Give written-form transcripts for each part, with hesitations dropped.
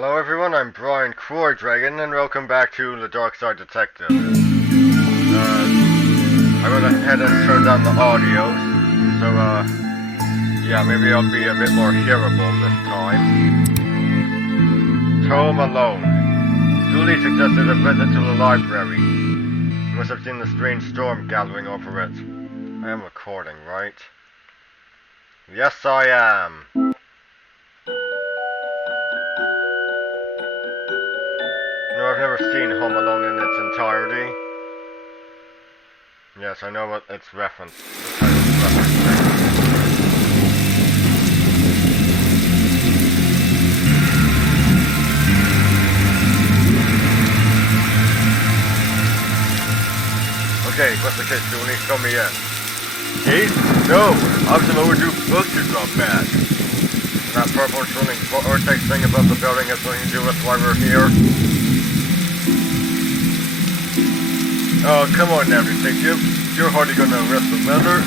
Hello everyone, I'm Brian Dragon, and welcome back to the Darkside Detective. I went ahead and turned down the audio, so yeah, maybe I'll be a bit more hearable this time. Tome alone. Dooley suggested a visit to the library. You must have seen the strange storm gathering over it. I am recording, right? Yes, I am. No, I've never seen Home Alone in its entirety. Yes, I know what it's referenced. Okay, what's the case, Dooley? Fill me in. Case? No! I have some overdue books to drop back. That purple swirling vortex thing above the building has nothing to do with why we're here. Oh, come on now, detective. You're hardly gonna arrest the vendor.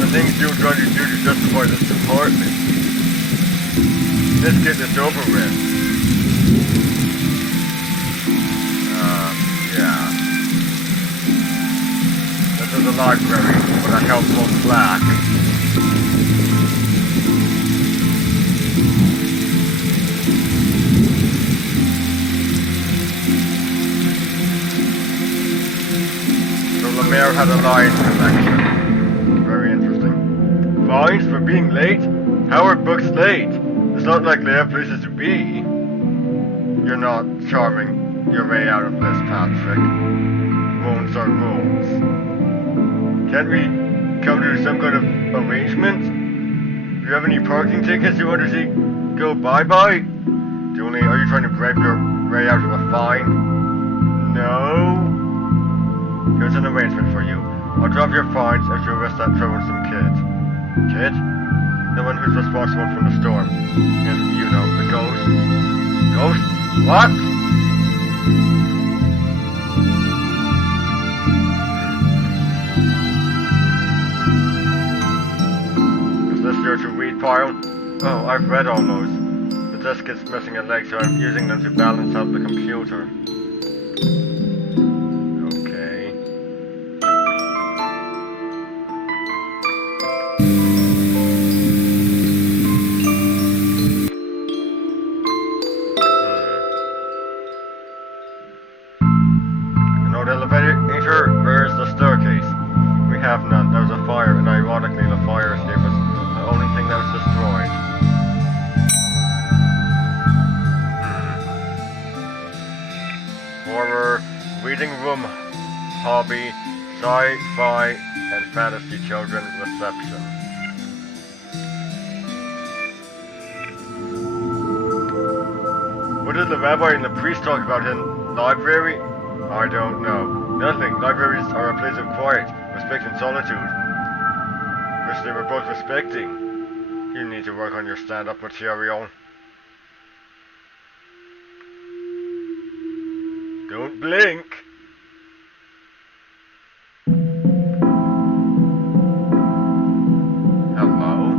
The things you're trying to do to justify this department. Let's get this over with. Yeah. This is a library with a helpful plaque. The mayor had a lion collection. Very interesting. Fines for being late? How are books late? It's not like they have places to be. You're not charming your way out of this, Patrick. Rules are rules. Can't we come to some kind of arrangement? Do you have any parking tickets you want to see go bye-bye? Dooley, are you trying to bribe your way out of a fine? No? Here's an arrangement for you. I'll drop your fines if you arrest that troublesome kid. Kid? The one who's responsible for the storm. And, you know, the ghost. Ghosts? What? Is this your to-read pile? Oh, I've read all those. The desk is missing a leg, so I'm using them to balance out the computer. Where's the staircase? We have none. There was a fire, and ironically the fire escape was the only thing that was destroyed. Horror, reading room, hobby, sci-fi, and fantasy children reception. What did the rabbi and the priest talk about in library? I don't know. Nothing. Libraries are a place of quiet, respect, and solitude. Wish they were both respecting. You need to work on your stand-up material. Don't blink. Hello?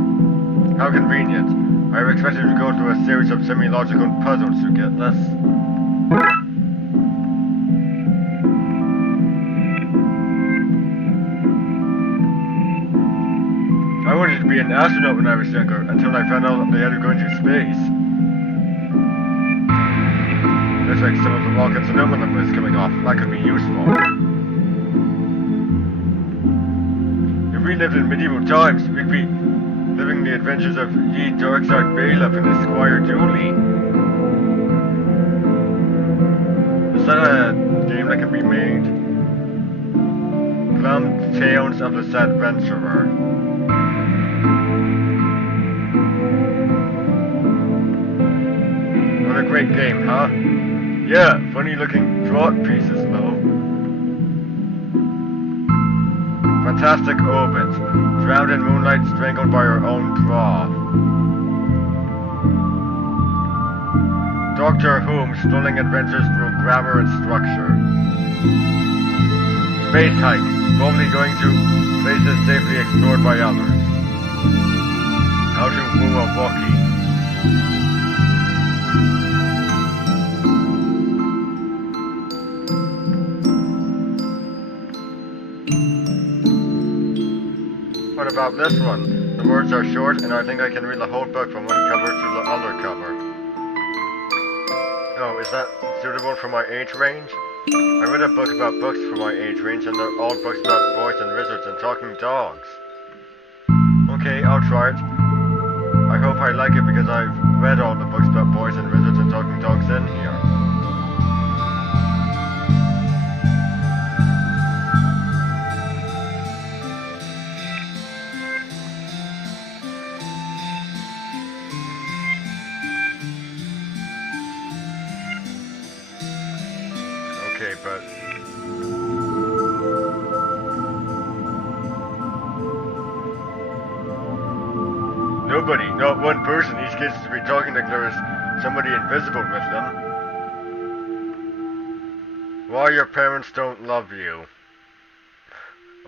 How convenient. I expected to go through a series of semi-logical puzzles to get this. I wanted to be an astronaut when I was younger, until I found out that they had to go into space. Looks like some of the rocket's aluminum is coming off. That could be useful. If we lived in medieval times, we'd be living the adventures of ye Darkside Bailiff and his Squire Dooley. Is that a game that can be made? Glum Tales of the Sad Adventurer. What a great game, huh? Yeah, funny looking draught pieces though. Fantastic orbit. Drowned in moonlight, strangled by her own bra. Doctor Who's thrilling adventures through grammar and structure. Space hike. Boldly going to places safely explored by others. How to woo a Wookiee. about this one? The words are short, and I think I can read the whole book from one cover to the other cover. Oh, is that suitable for my age range? I read a book about books for my age range, and they're all books about boys and wizards and talking dogs. Okay, I'll try it. I hope I like it because I've read all the books about boys and wizards and talking dogs in here. Okay, but... Nobody, not one person, these kids to be talking like there is somebody invisible with them. Why your parents don't love you.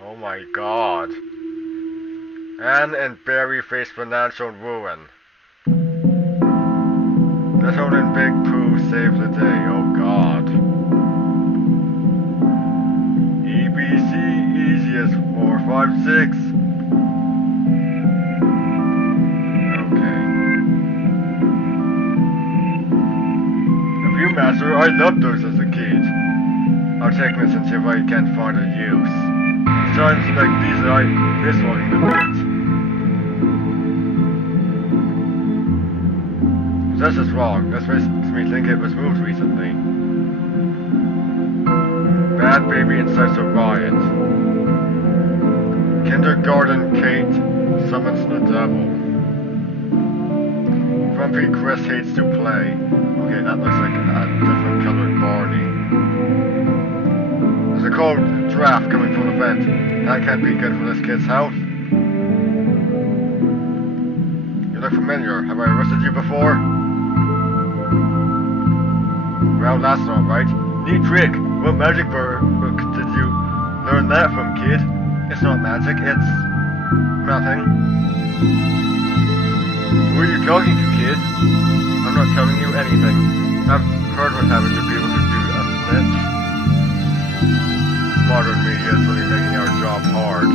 Oh my god. Anne and Barry face financial ruin. Little and Big Pooh save the day, oh god. EBC easiest 4, 5, 6. Master, I loved those as a kid. I'll check this and see if I can't find a use. Times like these I miss walking the beat. This is wrong. This makes me think it was moved recently. Bad baby incites a riot. Kindergarten Kate summons the devil. Grumpy Chris hates to play. Okay, that looks like a different colored Barney. There's a cold draft coming from the vent. That can't be good for this kid's health. You look familiar. Have I arrested you before? Well, that's not right. Neat trick. What magic book did you learn that from, kid? It's not magic, it's... nothing. Who are you talking to, kid? I'm not telling you anything. I've heard what happens to people who do a snitch. Modern media is really making our job hard.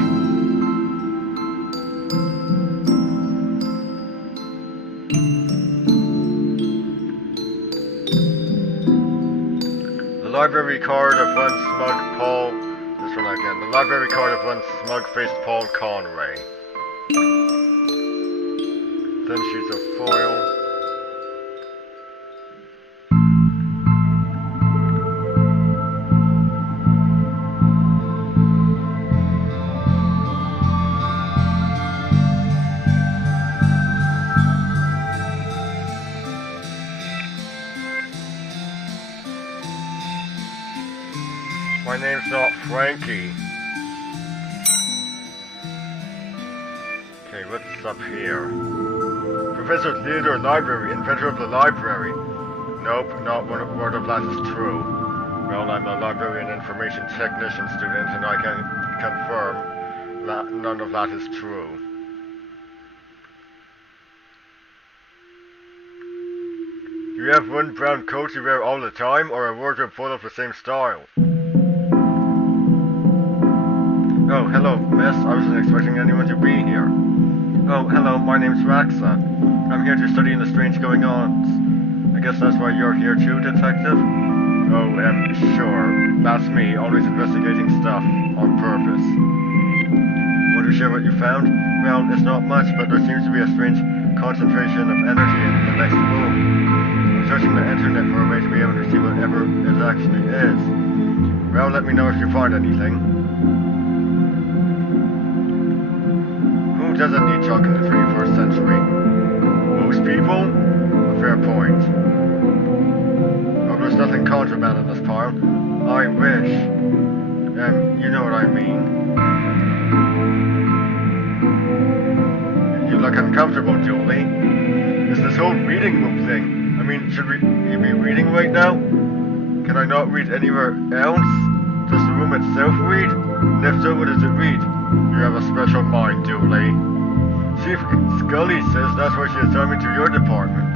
The library card of one smug Paul... Let's run that again. The library card of one smug-faced Paul Conway. Then sheets of foil. My name's not Frankie. Okay, what's up here? Professor Theodore Library, inventor of the library. Nope, not one word of that is true. Well, I'm a library and information technician student, and I can confirm that none of that is true. Do you have one brown coat you wear all the time, or a wardrobe full of the same style? Oh, hello, miss. I wasn't expecting anyone to be here. Oh, hello, my name's Raxa. I'm here to study the strange going-ons. I guess that's why you're here too, detective? Oh, sure. That's me, always investigating stuff, on purpose. Want to share what you found? Well, it's not much, but there seems to be a strange concentration of energy in the next room. I'm searching the internet for a way to be able to see whatever it actually is. Well, let me know if you find anything. Who doesn't need chalk in the 21st century? Most people? A fair point. Oh, there's nothing contraband in this pile. I wish. You know what I mean. You look uncomfortable, Dooley. It's this whole reading room thing. I mean, should you be reading right now? Can I not read anywhere else? Does the room itself read? And if so, what does it read? You have a special mind, Dooley. Chief Scully says that's why she assigned me to your department.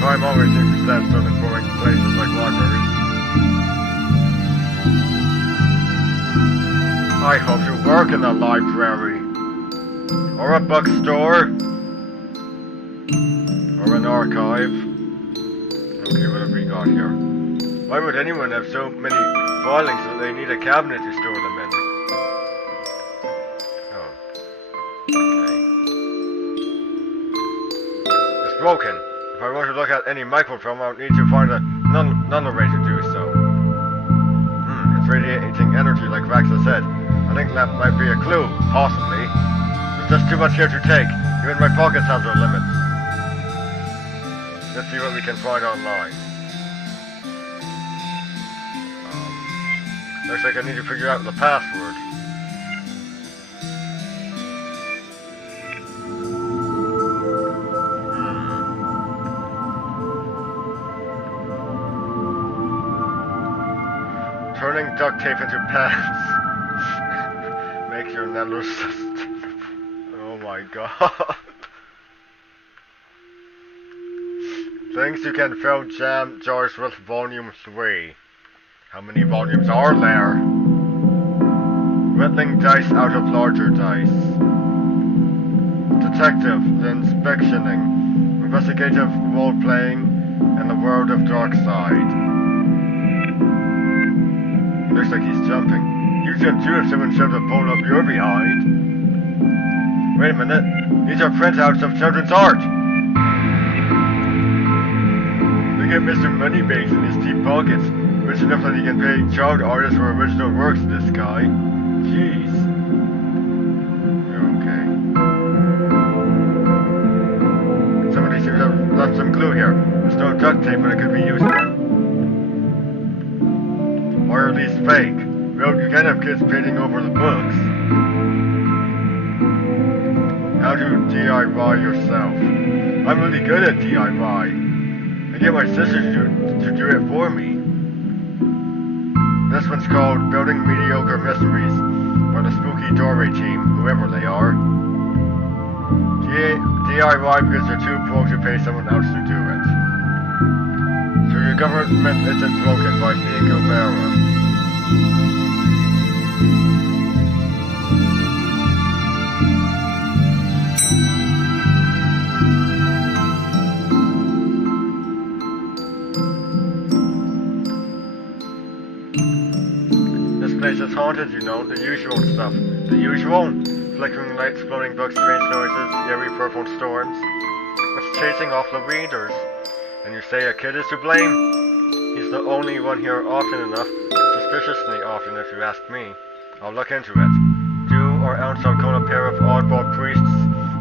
Time always seems to stand still in boring places like libraries. I hope you work in a library. Or a bookstore. Or an archive. Okay, what have we got here? Why would anyone have so many filings that they need a cabinet to store them in? Oh. Okay. It's broken. If I want to look at any microfilm, I'll need to find another way to do so. It's radiating energy like Raxa said. I think that might be a clue, possibly. There's just too much here to take. Even my pockets have their limits. Let's see what we can find online. Looks like I need to figure out the password. Turning duct tape into pants. Make your nettlers. Oh my god. Things you can fill jam jars with volume 3. How many volumes are there? Whittling dice out of larger dice. Detective, the inspectioning. Investigative role-playing in the world of Darkside. Looks like he's jumping. You jump too if someone shoved a pole up your behind. Wait a minute. These are printouts of children's art. Look at Mr. Moneybags in his deep pockets. Rich enough that he can pay child artists for original works, this guy. Jeez. Okay. Somebody seems to have left some glue here. There's no duct tape, but it could be used now. Why are these fake? Well, you can't have kids painting over the books. How to DIY yourself. I'm really good at DIY. I get my sister to do it for me. This one's called Building Mediocre Mysteries by the Spooky Doorway team, whoever they are. DIY because they're too broke to pay someone else to do it. So your government isn't broken by Sneeko Barra. This place is haunted, you know, the usual stuff. The usual? Flickering lights, floating books, strange noises, eerie purple storms. What's chasing off the readers? And you say a kid is to blame? He's the only one here often enough, suspiciously often if you ask me. I'll look into it. Do or else I'll call a pair of oddball priests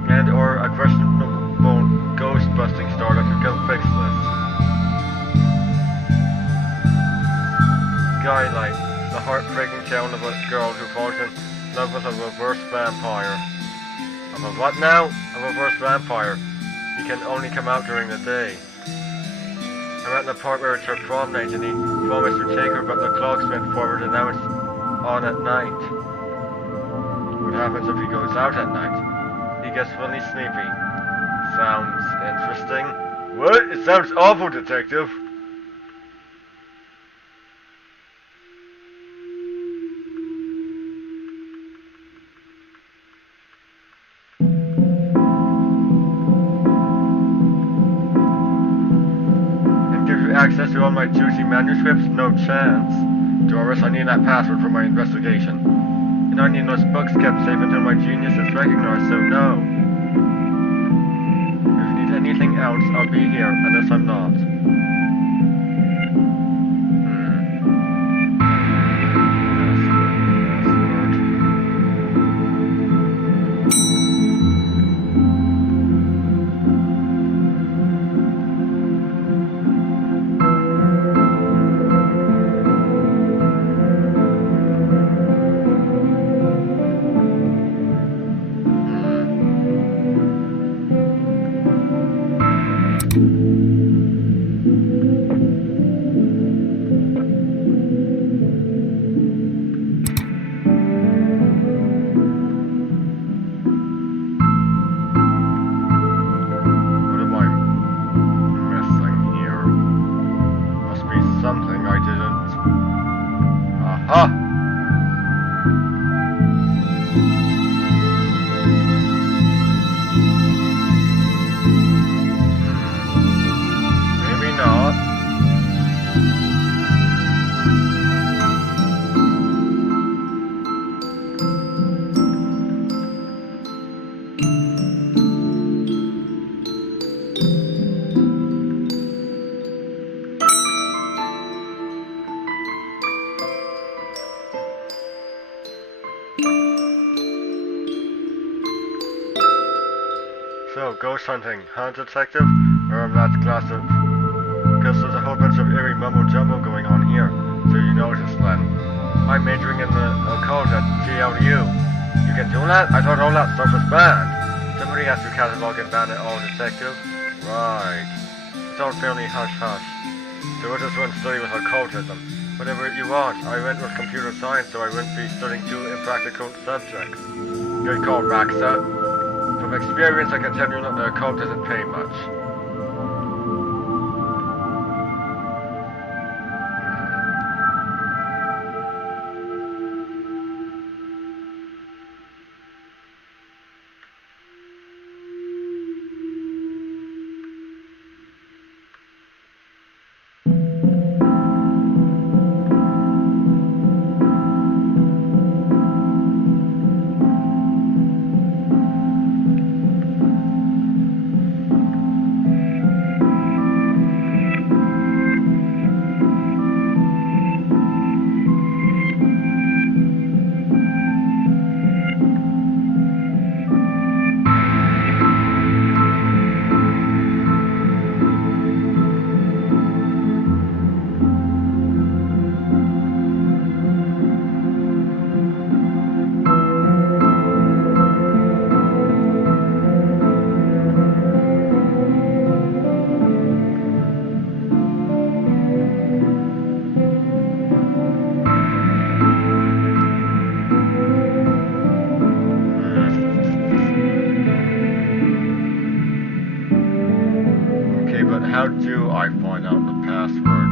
and or a questionable ghost-busting startup who can fix this. Skylight, the heartbreaking tale of a girl who falls in love with a reverse vampire. Of a what now? A reverse vampire. He can only come out during the day. I'm at the part where it's her prom night and he promised to take her, but the clocks went forward and now it's on at night. What happens if he goes out at night? He gets really sleepy. Sounds interesting. What? It sounds awful, detective. Access to all my juicy manuscripts? No chance. Doris, I need that password for my investigation. And I need those books kept safe until my genius is recognized, so no. If you need anything else, I'll be here, unless I'm not. So, ghost hunting, hunt detective, or that's classic. Because there's a whole bunch of eerie mumbo-jumbo going on here. So you notice, Len. I'm majoring in the occult at TLU. You can do that? I thought all that stuff was bad. Somebody has to catalog and ban it all, detective. Right. It's all fairly hush-hush. So we'll just run study with occultism. Whatever you want. I went with computer science, so I wouldn't be studying two impractical subjects. Good call, Raxa. From experience, I can tell you that the occult doesn't pay much. How do I find out the password?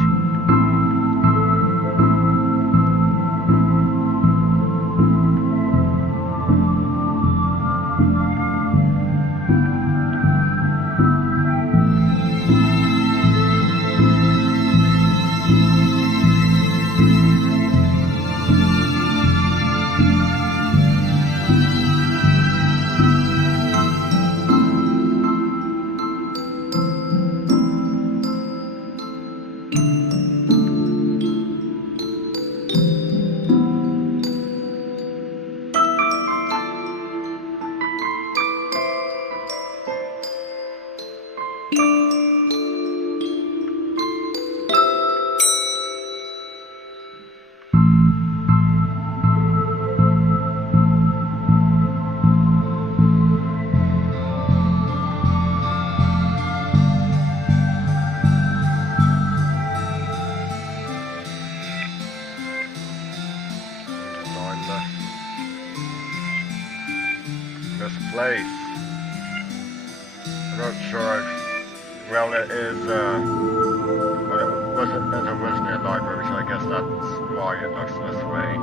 This place. I'm not sure if, well, it is, well, it wasn't originally a library, so I guess that's why it looks this way.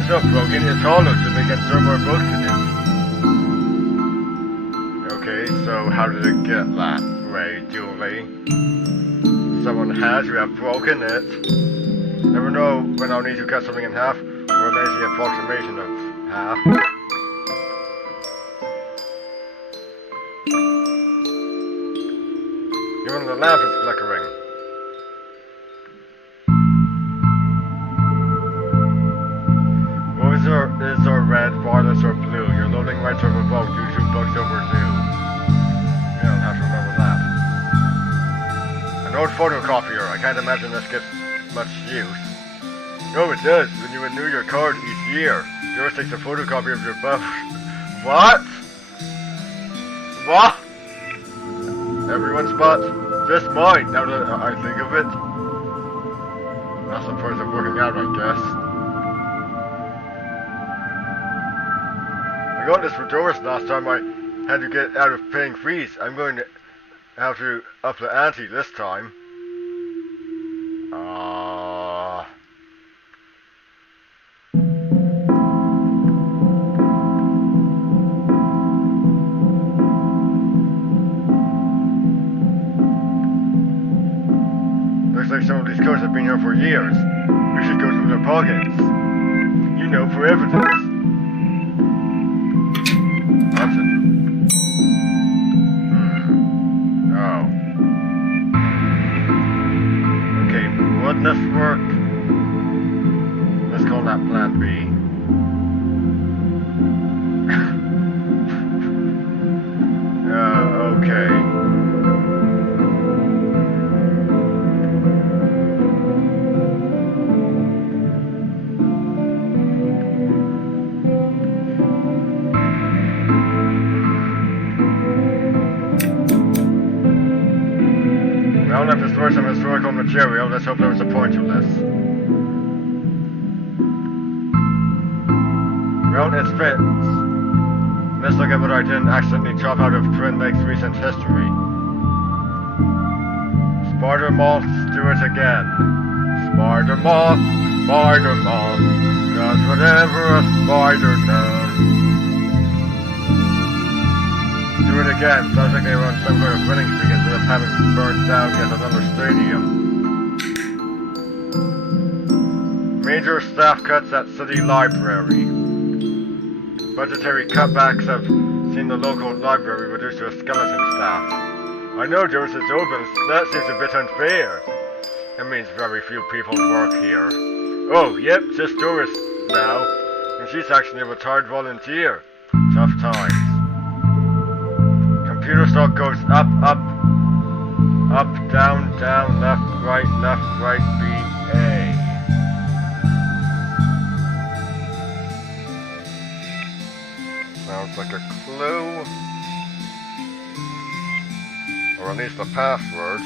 It's not broken, it's hollow, so they can store more books in it. Okay, so how did it get that way, Dooley? Someone has, you have broken it. Never know when I'll need to cut something in half, or an easy approximation of half. Even the lamp is flickering. What is our red, violet, or blue? Your loading rights are revoked due to bugs overdue. Yeah, I'll have to remember that. An old photocopier. I can't imagine this gets much use. Oh, it does. When you renew your card each year, yours takes a photocopy of your boat. What? What? Everyone's but just mine, now that I think of it. That's the price of working out, I guess. I got this for Doris last time I had to get out of paying fees. I'm going to have to up the ante this time. Looks like some of these coats have been here for years. We should go through their pockets. You know, for evidence. That's it. Oh. Okay, wouldn't this work? Let's call that Plan B. Okay. Well, I've destroyed some historical material. Let's hope there was a point to this. Well, it fits. Let's look at what I didn't accidentally chop out of Twin Lake's recent history. Spider moths do it again. Spider moth, does whatever a spider does. Do it again. Sounds like they were on some kind of winning streak instead of having burned down yet another stadium. Major staff cuts at City Library. Budgetary cutbacks have seen the local library reduced to a skeleton staff. I know Doris is open. That seems a bit unfair. It means very few people work here. Oh, yep, just Doris now. And she's actually a retired volunteer. Tough times. Computer stock goes up, down, left, right, BA. Sounds like a clue. Or at least a password.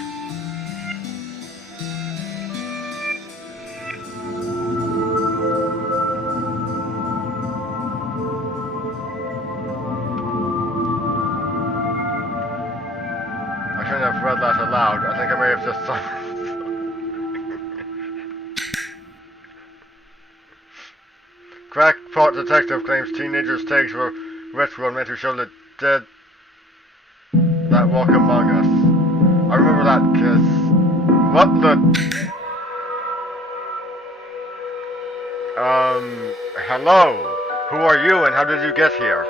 I've read that aloud. I think I may have just Crackpot detective claims teenagers' takes were ritual meant to show the dead that walk among us. I remember that kiss. What the... hello? Who are you and how did you get here?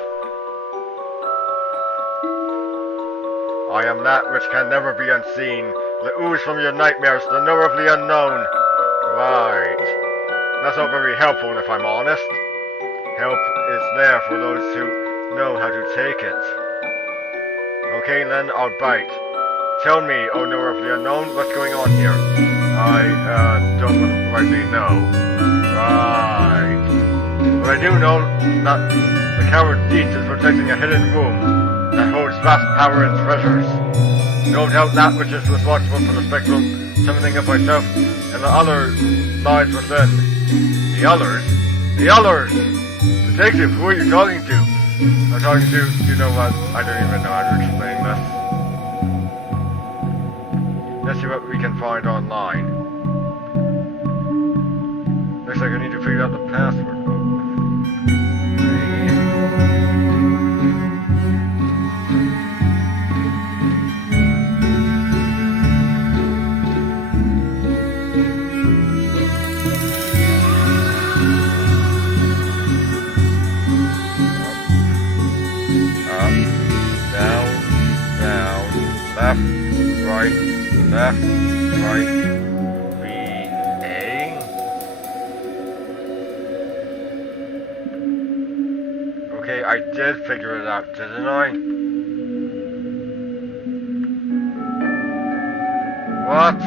I am that which can never be unseen, the ooze from your nightmares, the knower of the unknown. Right. That's not very helpful if I'm honest. Help is there for those who know how to take it. Okay then, I'll bite. Tell me, oh knower of the unknown, what's going on here? I, don't rightly know. Right. But I do know that the coward Dietz is protecting a hidden room that holds vast power and treasures. No doubt that which is responsible for the spectral summoning of myself and the other lies within. The others? The others! Detective, who are you talking to? I'm talking to, you know what, I don't even know how to explain this. Let's see what we can find online. Looks like I need to figure out the password. did figure it out, didn't I? What?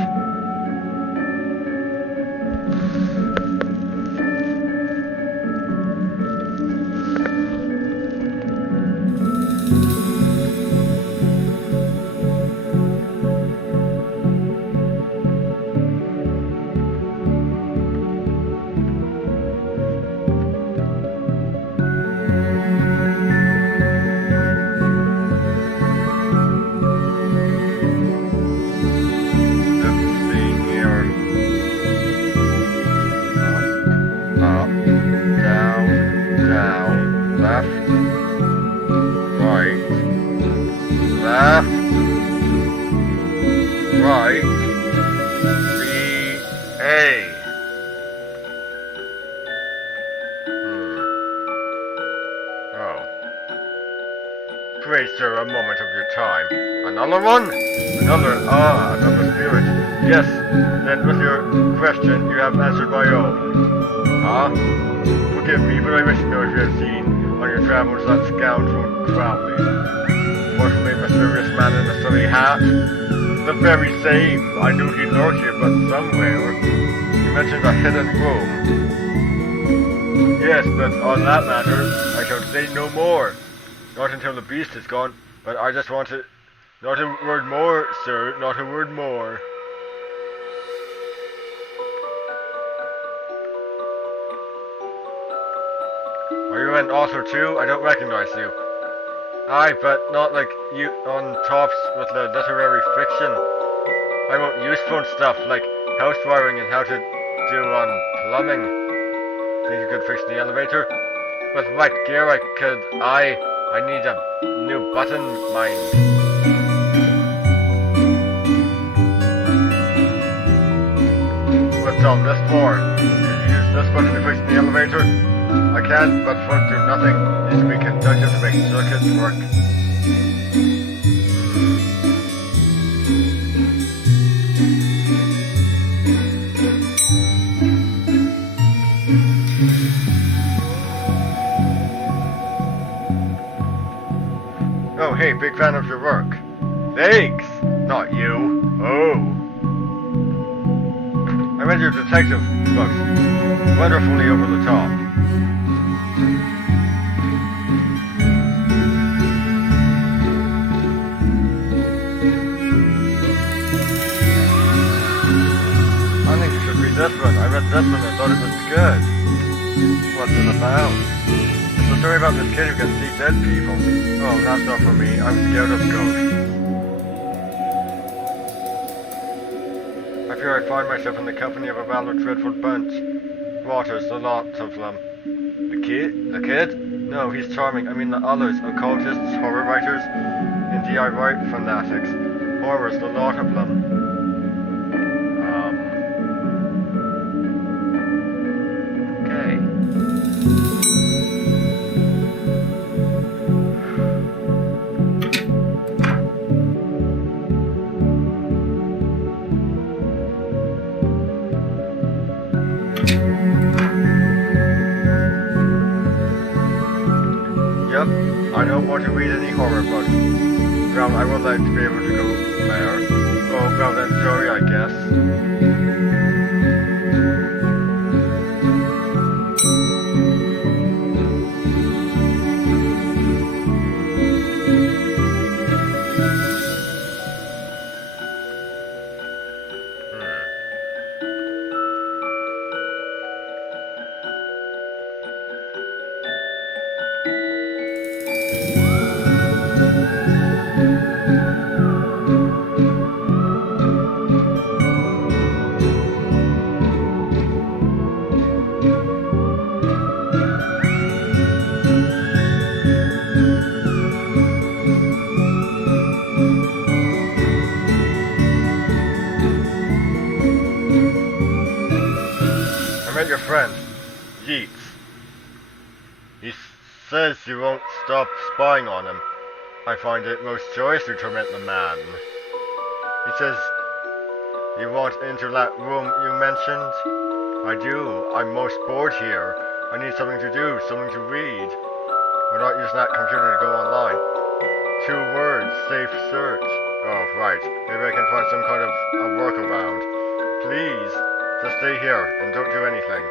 Right, B, A. Oh. Great, sir, a moment of your time. Another one? Another spirit. Yes, then with your question, you have answered my own. Huh? Forgive me, but I wish to know if you have seen on your travels that scoundrel Crowley. Fortunately, a mysterious man in a silly hat. The very same. I knew he lurked here, but somewhere. You mentioned a hidden room. Yes, but on that matter, I shall say no more. Not until the beast is gone, but I just want to... Not a word more, sir, not a word more. Are you an author too? I don't recognize you. Aye, but not like you on tops with the literary fiction. I wrote useful stuff like house wiring and how to do on plumbing. Think you could fix the elevator? With right gear I could. I need a new button mind. What's all this for? Can you use this button to fix the elevator? I can, but won't do nothing. Needs to be conducted to make circuits work. Oh, hey, big fan of your work. Thanks! Not you. Oh. I read your detective books. Wonderfully over the top. I think you should read this one. I read this one and thought it was good. What's it about? It's a story about this kid who can see dead people. Oh, that's not for me. I'm scared of ghosts. I fear I find myself in the company of a rather dreadful bunch. Waters, a lot of them. The kid? The kid? No, he's charming. I mean the others. Occultists, horror writers, and DIY fanatics. Horrors, the lot of them. Okay. Yep, I don't want to read any horror books. Well, I would like to be able to go there. Oh, well then, sorry, I guess. Met your friend, Yeats. He says you won't stop spying on him. I find it most joyous to torment the man. He says you want into that room you mentioned? I do. I'm most bored here. I need something to do, something to read. We're not using that computer to go online. 2 words, safe search. Oh, right. Maybe I can find some kind of a workaround. Please, just stay here and don't do anything.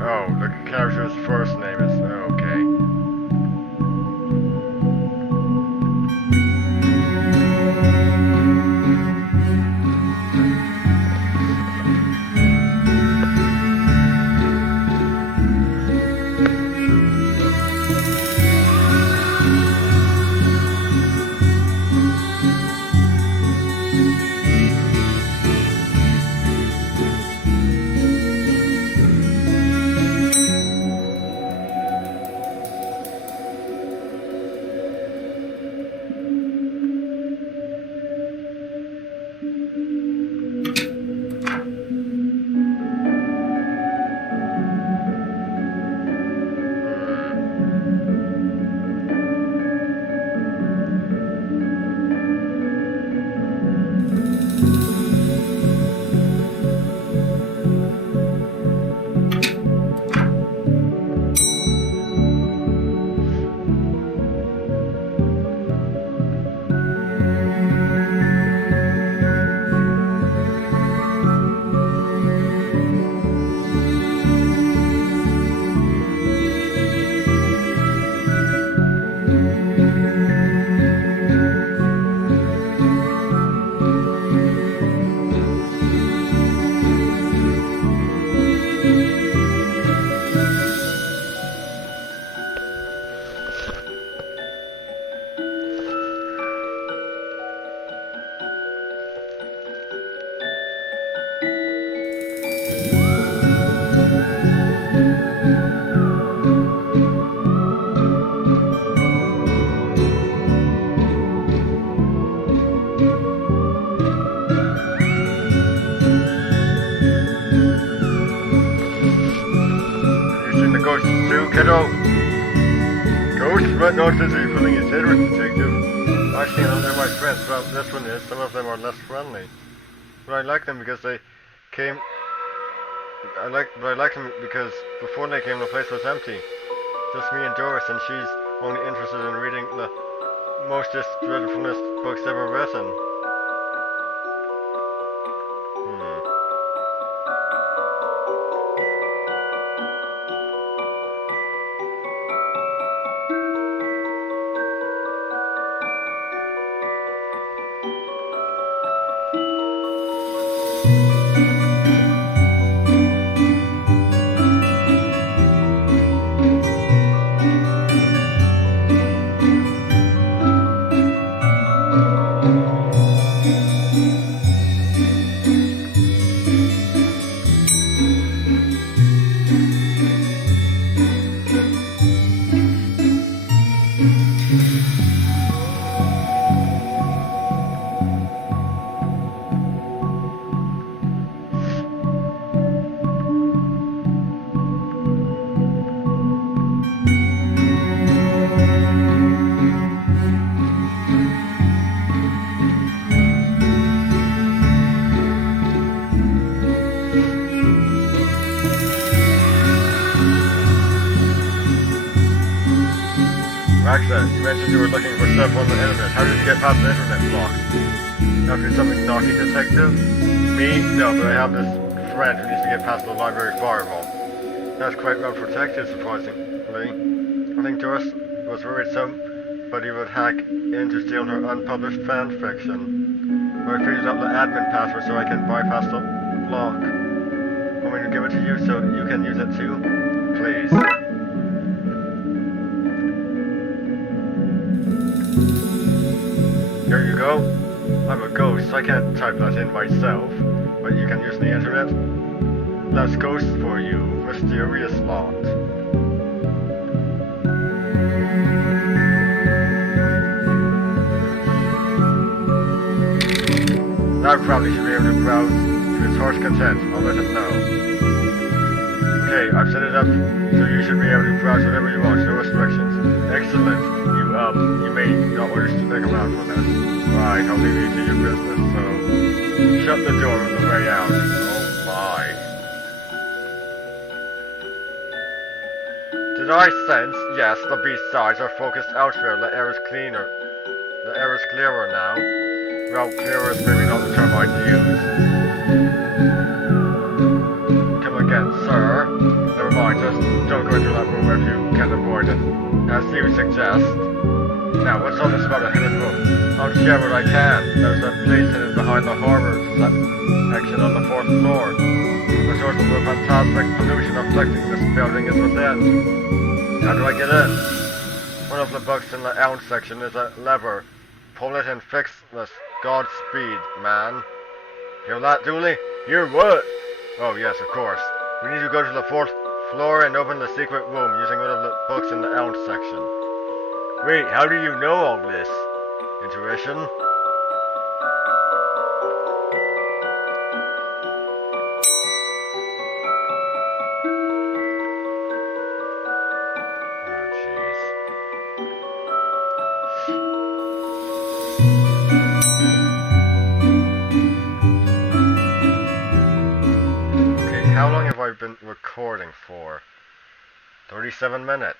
Oh, the character's first name is... okay. Ghost too, kiddo. Ghost? What nonsense are you pulling his head with, detective? Actually, none of them are my friends. Well, this one is. Some of them are less friendly. But I like them because they came... I like them because before they came, the place was empty. Just me and Doris, and she's only interested in reading the most dreadfulest books ever written. Darkside, you mentioned you were looking for stuff on the internet. How did you get past the internet block? After something naughty, detective? Me? No, but I have this friend who needs to get past the library firewall. That's quite well protected, surprisingly. I think Doris was worried somebody would hack in to steal her unpublished fan fiction. But I figured out the admin password so I can bypass the block. Want me to give it to you so you can use it too? Please. Here you go. I'm a ghost, I can't type that in myself, but you can use the internet. That's ghost for you, mysterious lot. Now probably should be able to browse to his heart's content. I'll let him know. Okay, I've set it up so you should be able to browse whatever you want, no restrictions. Excellent. You may not wish to stick around for this. Right, I'll leave you to your business, so shut the door on the way out. Oh my. Did I sense? Yes, the B-sides are focused elsewhere. The air is cleaner. The air is clearer now. Well, clearer is maybe not the term I'd use. Come again, sir. Never mind, just don't go into that room if you can avoid it. As you suggest. Now, what's all this about a hidden room? I'll share what I can. There's a place hidden behind the horror section on the 4th floor. The source of the fantastic pollution afflicting this building is within. How do I get in? One of the books in the ounce section is a lever. Pull it and fix this. Godspeed, man. Hear that, Dooley? Hear what? Oh, yes, of course. We need to go to the 4th floor and open the secret room using one of the books in the ounce section. Wait, how do you know all this? Intuition? How long have I been recording for? 37 minutes.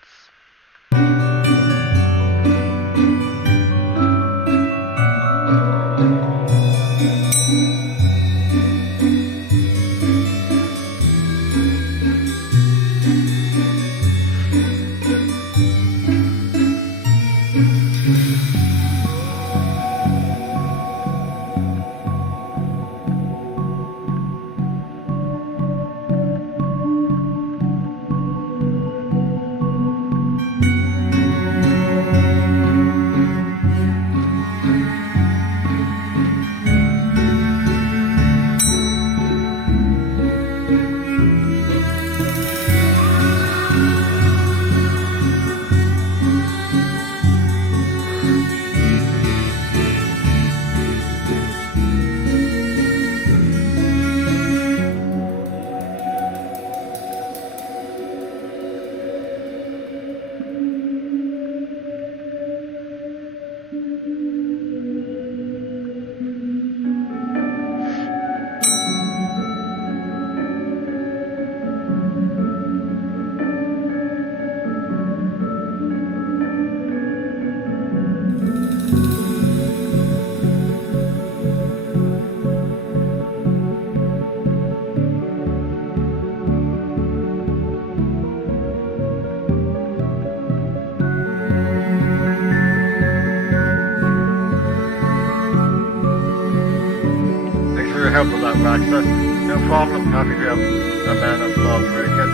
Help with that, Baxter. No problem. Happy to help a man of law break it.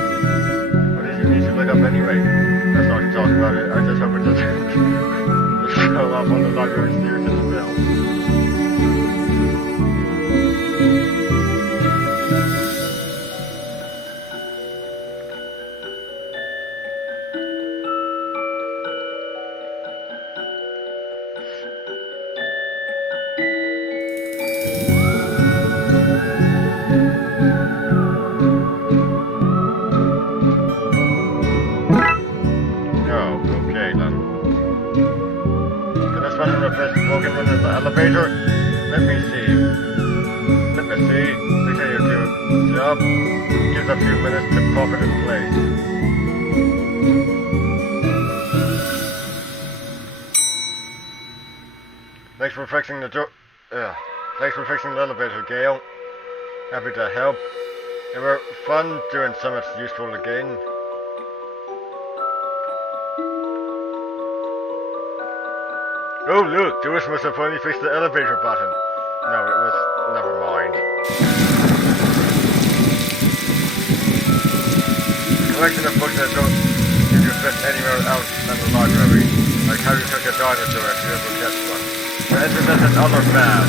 What did you need to look up anyway? Let's not talk about it. I just hope it doesn't show up on the library stairs as well. Elevator? Let me see. They say you do a job. Gives a few minutes to pop it in place. Thanks for fixing the door. Thanks for fixing the elevator, Gale. Happy to help. It were fun doing something useful again. Oh look, Doris must have finally fixed the elevator button. No, it was... never mind. A collection of books that don't seem to fit anywhere else than the library. Like how you took a dinosaur if you ever catch one. The internet and other fans.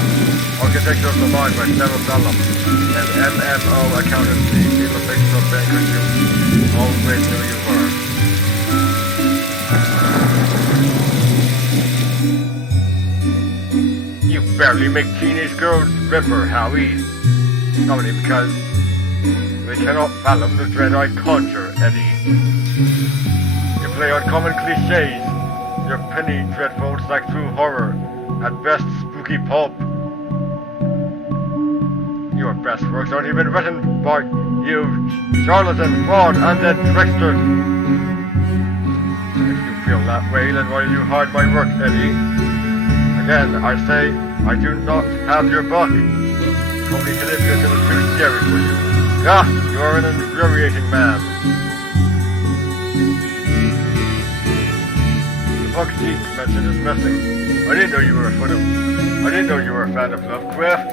Architecture of the mind by cerebellum. And MMO accountancy. Even fictional bankers you always knew you were. You barely make teenage girls whimper, Howie. Only because they cannot fathom the dread I conjure, Eddie. You play on common cliches. Your penny dreadfuls like true horror. At best, spooky pulp. Your best works aren't even written by you, charlatan, fraud, undead trickster. If you feel that way, then why do you hide my work, Eddie? Again, I say, I do not have your book. Only hid it because it was too scary for you. Ah, you are an infuriating man. The book Deep mentioned is missing. I didn't know you were a fan of Lovecraft.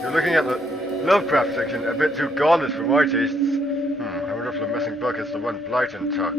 You're looking at the Lovecraft section a bit too godless for my tastes. I wonder if the missing book is the one Blyton took.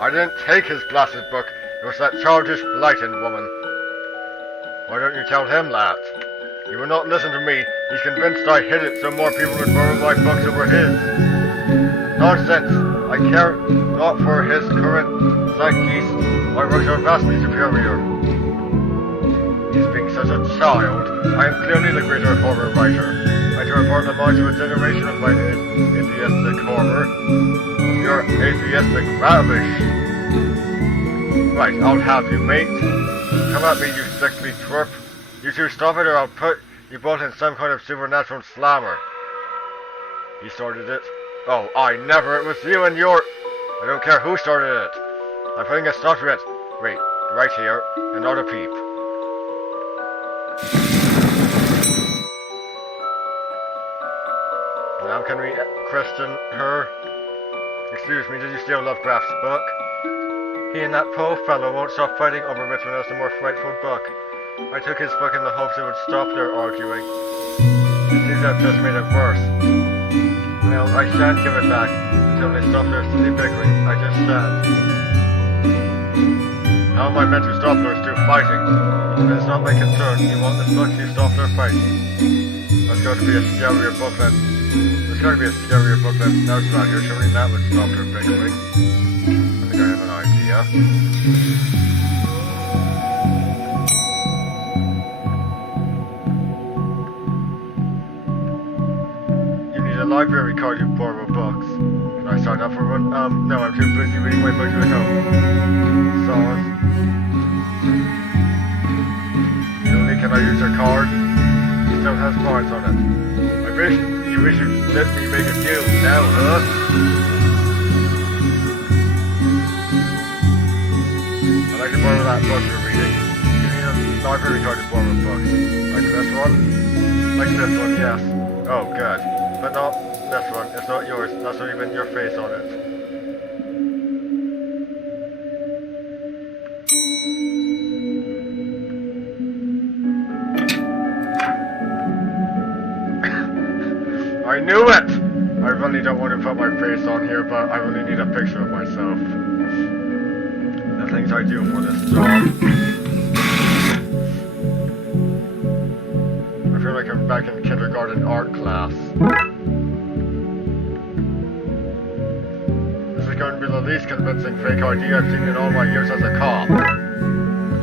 I didn't take his blasted book. It was that childish Blyton woman. Why don't you tell him that? He will not listen to me. He's convinced I hid it so more people would borrow my books over his. Nonsense. I care not for his current zeitgeist. My works are vastly superior. He's being such a child. I am clearly the greater horror writer. I transport the mind to a generation of my atheistic horror. Your atheistic rubbish. Right, I'll have you, mate. Come at me, you sickly twerp. You two stop it or I'll put you both in some kind of supernatural slammer. He started it. Oh, I never. It was you and your... I don't care who started it. I'm putting a stop to it. Wait, right here, and not a peep. Now can we question her? Excuse me, did you steal Lovecraft's book? He and that Poe fellow won't stop fighting over which one has the more frightful book. I took his book in the hopes it would stop their arguing. It seems I've just made it worse. Well, I shan't give it back until they stop their silly bickering. I just shan't. How am I meant to stop those two fighting? It's not my concern. You want this book to stop their fighting. That's got to be a scarier book than... There's got to be a scarier book than Notes out here. Surely that would stop their bickering. I think I have an idea. You need a library card to borrow books. Can I sign up for one? No, I'm too busy reading my books at home. Sorry. Dooley, can I use your card? It still has points on it. You wish you'd let me make a deal now, huh? I'd like to borrow that book you're reading. You need a library card to borrow books. Like this one? Like this one, yes. Oh, good. But not this one. It's not yours. That's not even your face on it. I knew it! I really don't want to put my face on here, but I really need a picture of myself. The things I do for this job. I feel like I'm back in kindergarten art class. This is going to be the least convincing fake ID I've seen in all my years as a cop.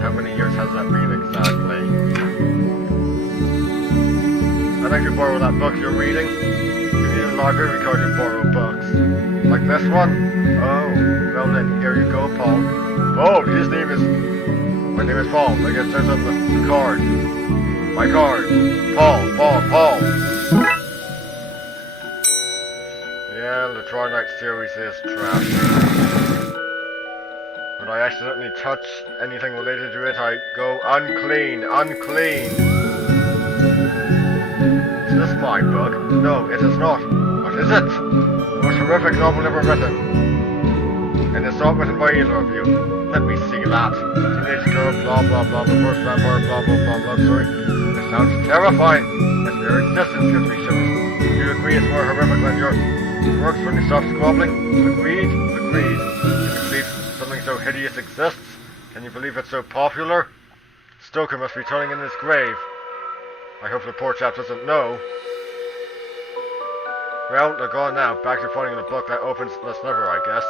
How many years has that been exactly? I'd like to borrow that book you're reading. You need a library card to borrow books. Like this one? Oh, well then, here you go, Paul. Oh, his name is... My name is Paul, like it says on the card. My card. Paul. Yeah, Well, the Twilight series is trash. When I accidentally touch anything related to it, I go unclean, unclean. Is this my book? No, it is not. What is it? The most horrific novel ever written. And it's not written by either of you. Let me see that. Teenage girl, blah blah blah, the first vampire, blah blah blah, love story. It sounds terrifying. Its mere existence gives me shivers. Do you agree it's more horrific than your works when you stop squabbling? Agreed? Agreed. Can you believe something so hideous exists? Can you believe it's so popular? Stoker must be turning in his grave. I hope the poor chap doesn't know. Well, they're gone now. Back to finding the book that opens this lever, I guess.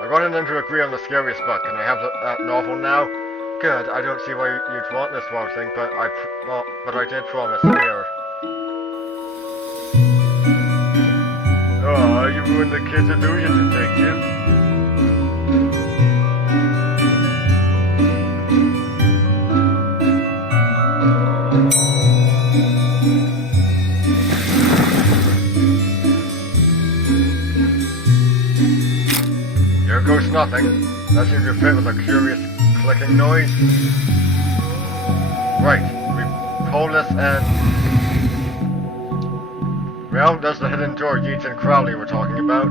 I wanted them to agree on the scariest book. Can I have that novel now? Good. I don't see why you'd want this wrong thing, but I did promise. Here. Oh, you ruined the kid's illusion, detective. Here goes nothing. That seems to fit with a curious clicking noise. Right, we pull this and... Well, there's the hidden door Yeats and Crowley were talking about.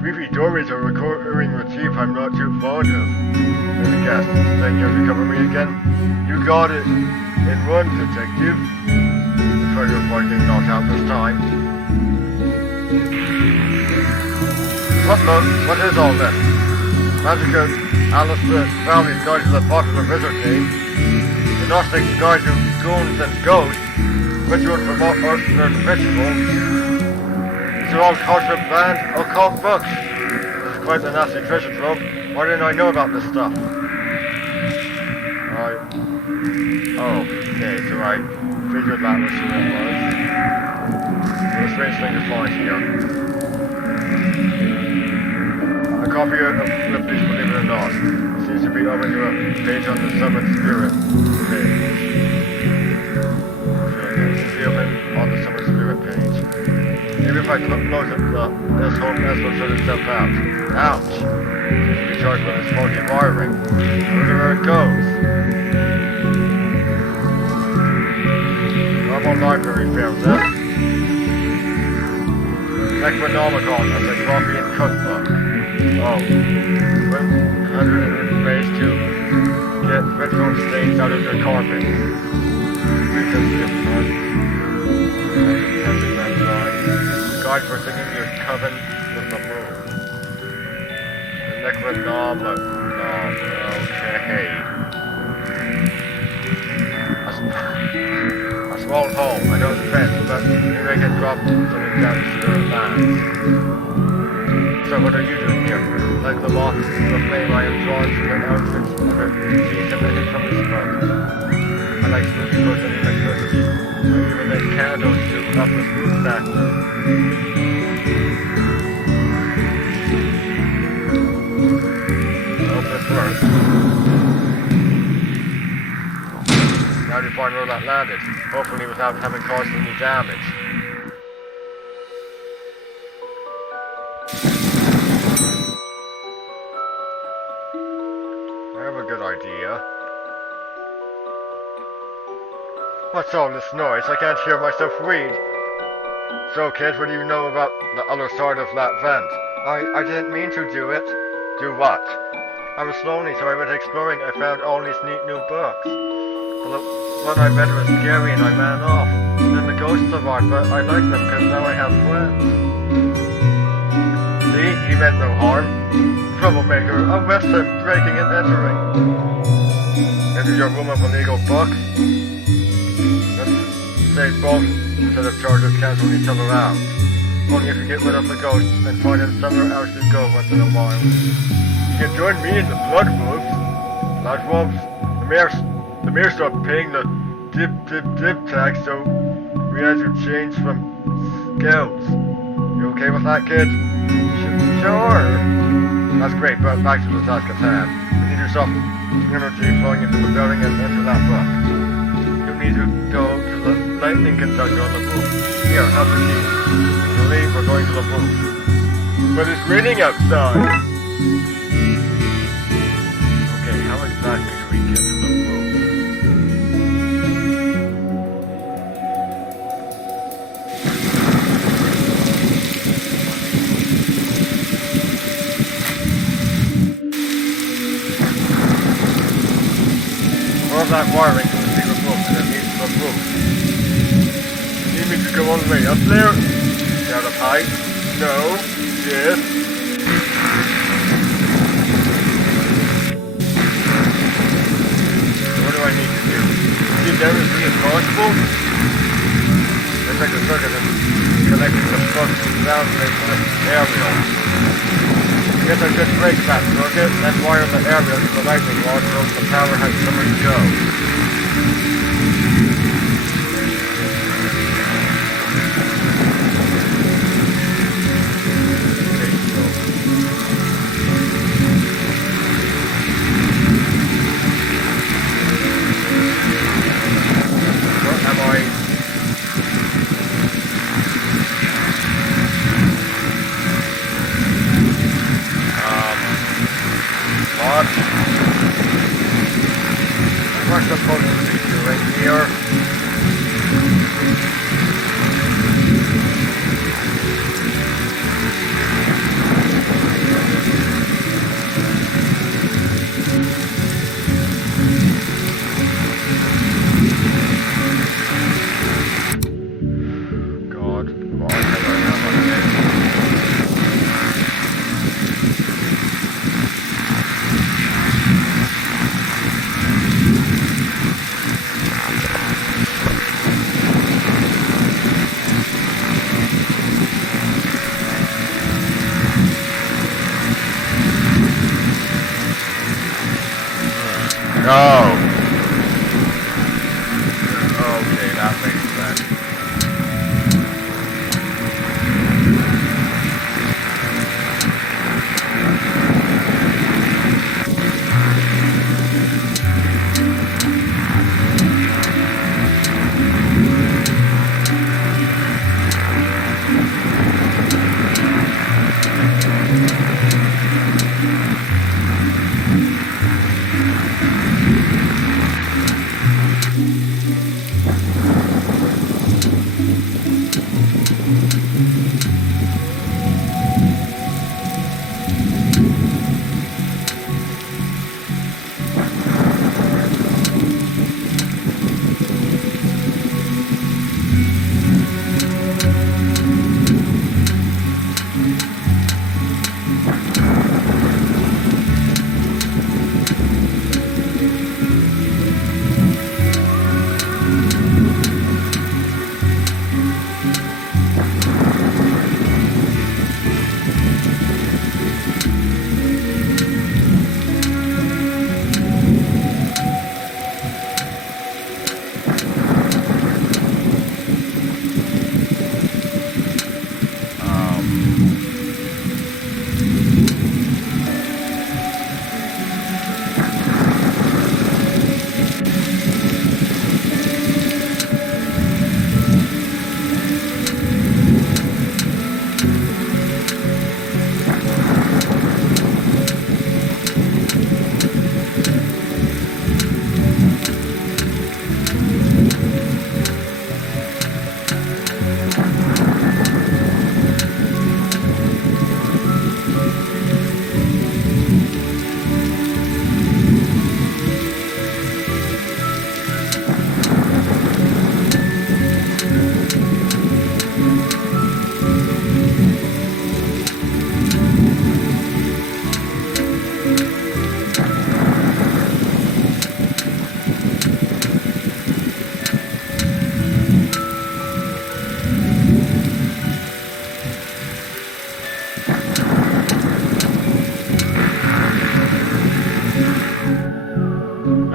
Creepy doorways are a recurring motif I'm not too fond of. Let me guess, staying here to cover me again? You got it. In one, detective. I'll try to avoid getting knocked out this time. What is all this? Magica Alistair Crowley's Guide to the Popular Wizard Game. The Gnostic's Guide to Goons and Ghosts. Ritual for Art and Ritual. These are all contraband occult books. This is quite the nasty treasure trove. Why didn't I know about this stuff? Okay, so I figured that was who it was. What a strange thing to find here. A copy of Ripley's Believe It or Not. Seems to be over to a page on the Summoned Spirit page. On the Summer Spirit page. Maybe if I close it, this whole mess will sort itself out. Ouch! Seems to be charged with this faulty wiring. I wonder where it goes. Normal library found this. Necronomicon as a coffee and cookbook. Oh. 100 ways to get ritual stains out of your carpet. Read this gift card. Guide for singing your coven with the moon. The Necronomicon. Okay. A small hole. I don't fit, but maybe I can drop something down to your lands. So what are you doing here? Like the moth, the flame I am drawn to your outfits. See something from this book. I like spooky books and electricity. I even make candles to up the spook factor. I hope this works. Now to find where that landed, hopefully without having caused any damage. I have a good idea. What's all this noise? I can't hear myself read. So, kid, what do you know about the other side of that vent? I didn't mean to do it. Do what? I was lonely, so I went exploring. I found all these neat new books. The one I read was scary and I ran off. Then the ghosts survived, but I like them because now I have friends. See? He meant no harm. Troublemaker, arrest him, breaking and entering. Into your room of illegal books? Let's say both instead of charges cancel each other out. Only if you get rid of the ghosts and find him somewhere else to go once in a while. You can join me in the Blood Wolves. Blood Wolves? The mayor stopped paying the dip tax, so we had to change from scouts. You okay with that, kid? Sure. That's great, but back to the task at hand. We need to stop energy flowing into the building and enter that book. You need to go to the lightning conductor on the roof. Here, have the key. You leave, we're going to the roof. But it's raining outside. Okay, how exactly do we get to the roof? All of that wiring to the secret roof and it leads to the roof. You need me to go all the way up there? Down a pipe? No. Yes. What do I need to do? Get down as soon as possible? Let's take a circuit and connecting the plug down to the aerial. Guess I just break that circuit, then wire the aerial to the lightning rod so the power has somewhere to go. We're supposed to be right here. God, why have I not done this? No! Okay, that makes sense.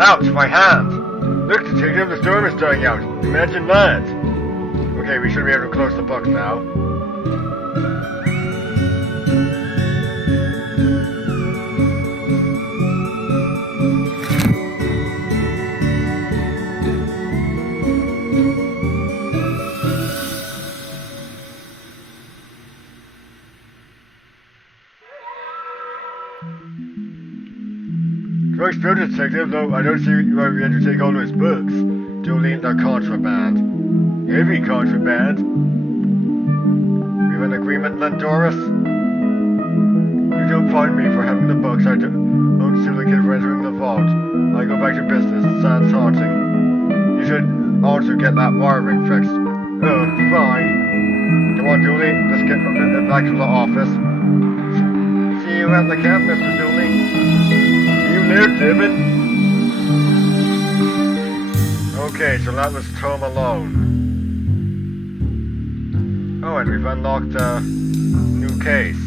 Ouch, my hand! Look, detective, the storm is dying out. Imagine that! Okay, we should be able to close the book now. detective, though I don't see why we had to take all those books. Dooley, they're contraband. Heavy contraband. We have an agreement then, Doris? You don't find me for having the books. I don't sue the kid for entering the vault. I go back to business. Sans haunting. You should also get that wiring fixed. Oh, fine. Come on, Dooley. Let's get back to the office. See you at the camp, Mr. Dooley. See you there, Devin. Okay, so that was Tome alone. Oh, and we've unlocked a new case.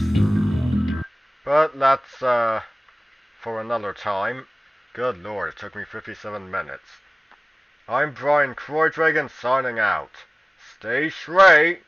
But that's, for another time. Good lord, it took me 57 minutes. I'm Brian Croydragon signing out. Stay straight.